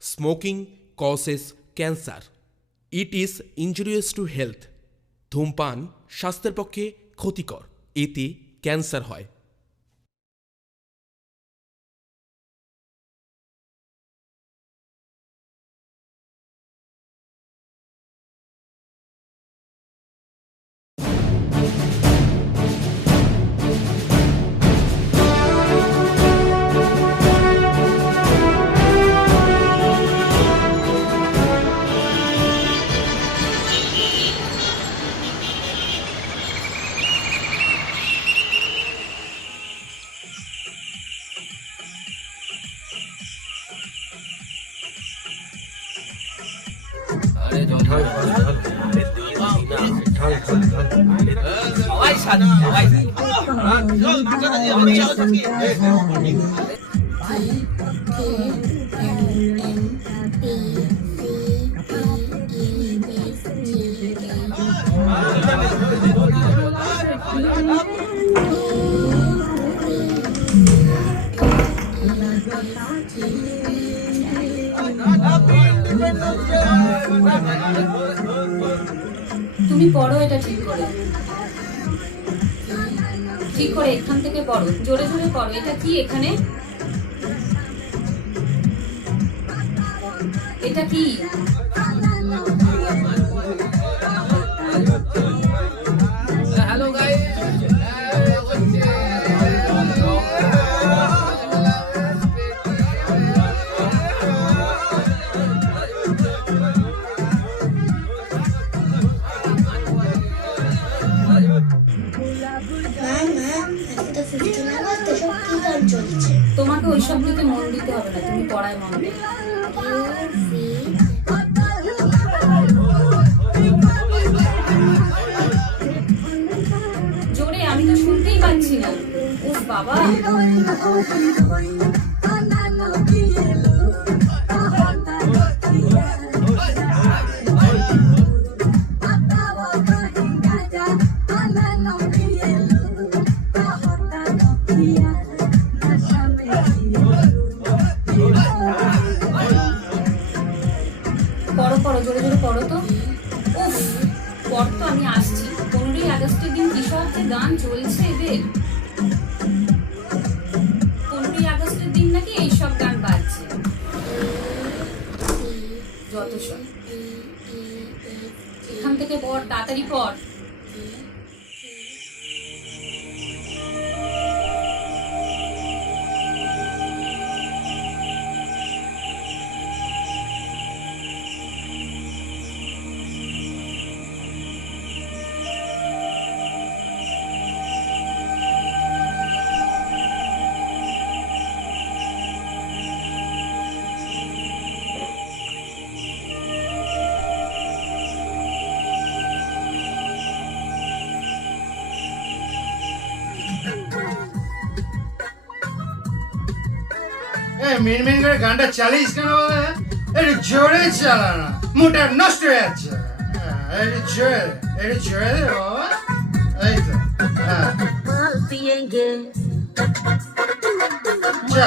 Smoking causes cancer it is injurious to health ধূমপান স্বাস্থ্যের পক্ষে ক্ষতিকর। এতে ক্যান্সার হয়। সবাই সাথে সবাই তুমি পড়ো, এটা ঠিক করে। ঠিক করে, এখান থেকে পড়ো। জোরে জোরে পড়ো, এটা কি এখানে? এটা কি? বাবা। পড়ো পড়ো, জোরে জোরে পড়ো তো। পড় তো আমি আসছি। পনেরোই আগস্টের দিন কি সব যে গান চলছে এদের সব এখান থেকে পর তাড়াতাড়ি পড় মিন মিন করে গানটা চালিস কেন? একটু জোরে চালা না মুটা নষ্ট হয়ে যাচ্ছে হ্যাঁ, একটু জোরে একটু জোরে দে বাবা এই তো হ্যাঁ যা,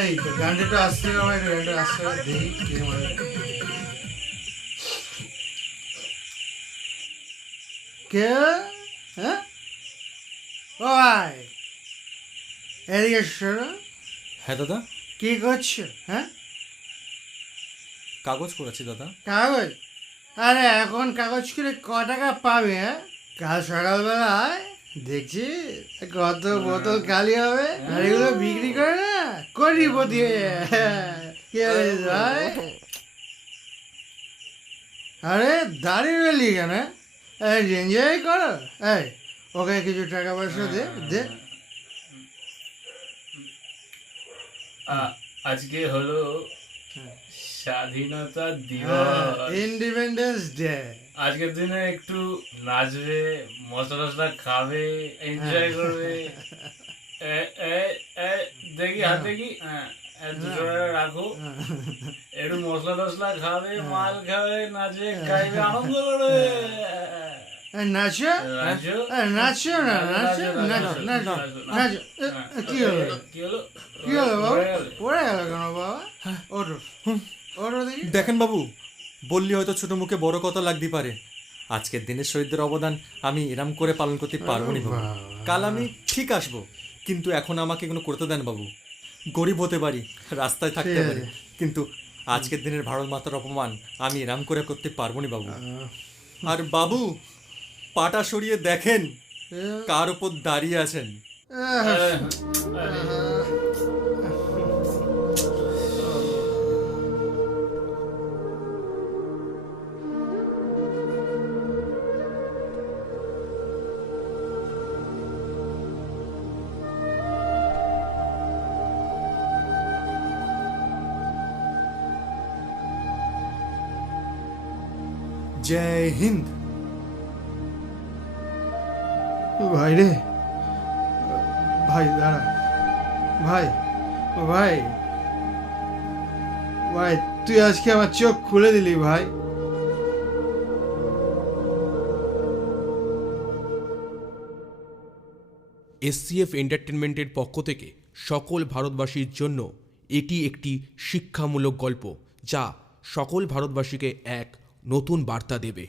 এই তো গানটা গানটা আসতে দেখি কে বলে কে? হ্যাঁ? ওই এদিকে শোনো। হ্যাঁ দাদা। কি করছ? হ্যাঁ? কাগজ করেছি দাদা। কাগজ? আরে এখন কাগজ করে ক টাকা পাবে হ্যাঁ? কাল সকালবেলায় দেখছি? কত বোতল খালি হবে। আর এগুলো বিক্রি করে না? কোটিপতি হয়ে যায়। কি আছে ভাই আরে দাঁড়িয়ে রইলি কেন? এই এনজয় করো। এই ওকে কিছু টাকা পয়সা দে দে। আজকে হলো স্বাধীনতা হ্যাঁ, দিবস। ইন্ডিপেন্ডেন্স ডে আজকের দিনে একটু নাচবে মশলা টসলা খাবে এনজয় করবে। এ, এ, এ, দেখি হাত দেখি। হ্যাঁ, রাখো। একটু মশলা টসলা খাবে মাল খাবে নাচবে খাইবে আনন্দ করবে। নাচো? নাচো। না নাচো নাচো? নাচো নাচো এ, এ, কি হলো? কি হলো? কি হলো বাবু? পড়ে গেল। কেন বাবা? ওঠো। ওঠো দেখি। দেখেন বাবু বললি হয়তো ছোট মুখে বড় কথা লাগতে পারে। আজকের দিনের শহীদদের অবদান আমি এরাম করে পালন করতে পারব না বাবু। কাল আমি ঠিক আসব কিন্তু এখন আমাকে এগুলো করতে দেন বাবু। গরিব হতে পারি রাস্তায় থাকতে পারি কিন্তু আজকের দিনের ভারত মাতার অপমান আমি এরাম করে করতে পারব না বাবু। আর বাবু পাটা সরিয়ে দেখেন কার উপর দাঁড়িয়ে আছেন। জয় হিন্দ। ভাই রে। ভাই, দাঁড়া। ভাই ভাই। ভাই, তুই আজকে আমার চোখ খুলে দিলি ভাই। এসসিএফ এন্টারটেনমেন্টের পক্ষ থেকে সকল ভারতবাসীর জন্য এটি একটি শিক্ষামূলক গল্প, যা সকল ভারতবাসীকে এক নতুন বার্তা দেবে।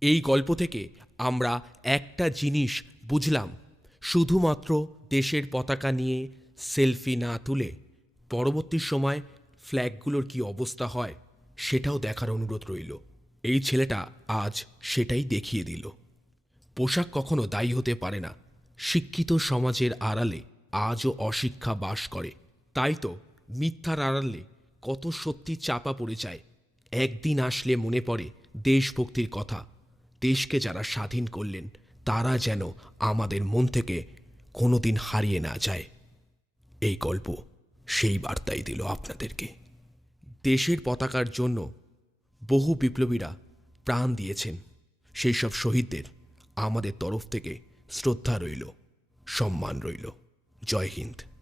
এই গল্প থেকে আমরা একটা জিনিস বুঝলাম। শুধুমাত্র দেশের পতাকা নিয়ে সেলফি না তুলে পরবর্তী সময় ফ্ল্যাগগুলোর কি অবস্থা হয় সেটাও দেখার অনুরোধ রইল। এই ছেলেটা আজ সেটাই দেখিয়ে দিল। পোশাক কখনো দায়ী হতে পারে না। শিক্ষিত সমাজের আড়ালে আজও অশিক্ষা বাস করে। তাই তো মিথ্যার আড়ালে কত সত্যি চাপা পড়ে যায়। একদিন আসলে মনে পড়ে দেশভক্তির কথা। দেশকে যারা স্বাধীন করলেন, তারা যেন আমাদের মন থেকে কোনোদিন হারিয়ে না যায়। এই গল্প সেই বার্তাই দিল আপনাদেরকে। দেশের পতাকার জন্য বহু বিপ্লবীরা প্রাণ দিয়েছেন। সেই সব শহীদদের আমাদের তরফ থেকে শ্রদ্ধা রইল, সম্মান রইল। জয় হিন্দ।